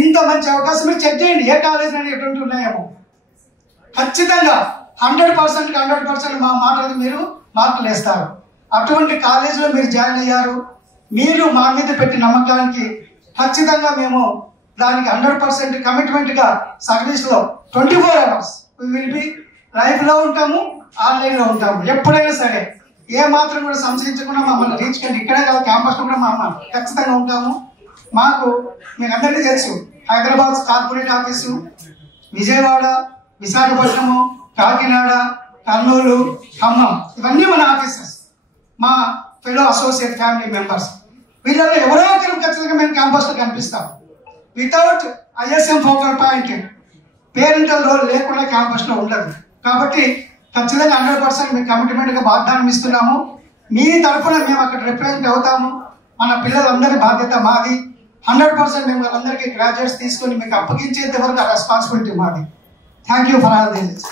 ఇంత మంచి అవకాశం మీరు చెక్ చేయండి ఏ కాలేజ్ అని ఎటువంటి ఉన్నాయేమో. ఖచ్చితంగా 100% మా మాటలకు మీరు మార్కులు వేస్తారు. అటువంటి కాలేజీలో మీరు జాయిన్ అయ్యారు. మీరు మా మీద పెట్టి నమ్మకానికి ఖచ్చితంగా మేము దానికి 100% కమిట్మెంట్గా సర్వీస్లో 24 hours విల్ బి లైవ్లో ఉంటాము, ఆన్లైన్లో ఉంటాము. ఎప్పుడైనా సరే ఏ మాత్రం కూడా సంశయించకుండా మమ్మల్ని రీచ్ కండి. ఇక్కడే కాదు క్యాంపస్లో కూడా మమ్మల్ని ఖచ్చితంగా ఉంటాము. మాకు మీకు అందరికీ తెలుసు హైదరాబాద్ కార్పొరేట్ ఆఫీసు, విజయవాడ, విశాఖపట్నము, కాకినాడ, కర్నూలు, ఖమ్మం ఇవన్నీ మన ఆఫీసెస్. మా ఫెలో అసోసియేట్ ఫ్యామిలీ మెంబర్స్ వీళ్ళలో ఎవరో ఒకరు ఖచ్చితంగా మేము క్యాంపస్లో కనిపిస్తాం. Without ISM focal point parental role లేకుండా క్యాంపస్లో ఉండదు. కాబట్టి ఖచ్చితంగా 100% మీకు కమిట్మెంట్గా వాగ్దానం ఇస్తున్నాము. మీ తరఫున మేము అక్కడ రిప్రజెంట్ అవుతాము. మన పిల్లలందరి బాధ్యత మాది. 100% మేము వాళ్ళందరికీ గ్రాడ్యుయేట్స్ తీసుకొని మీకు అప్పగించేంత వరకు ఆ రెస్పాన్సిబిలిటీ మాది. Thank you for all this.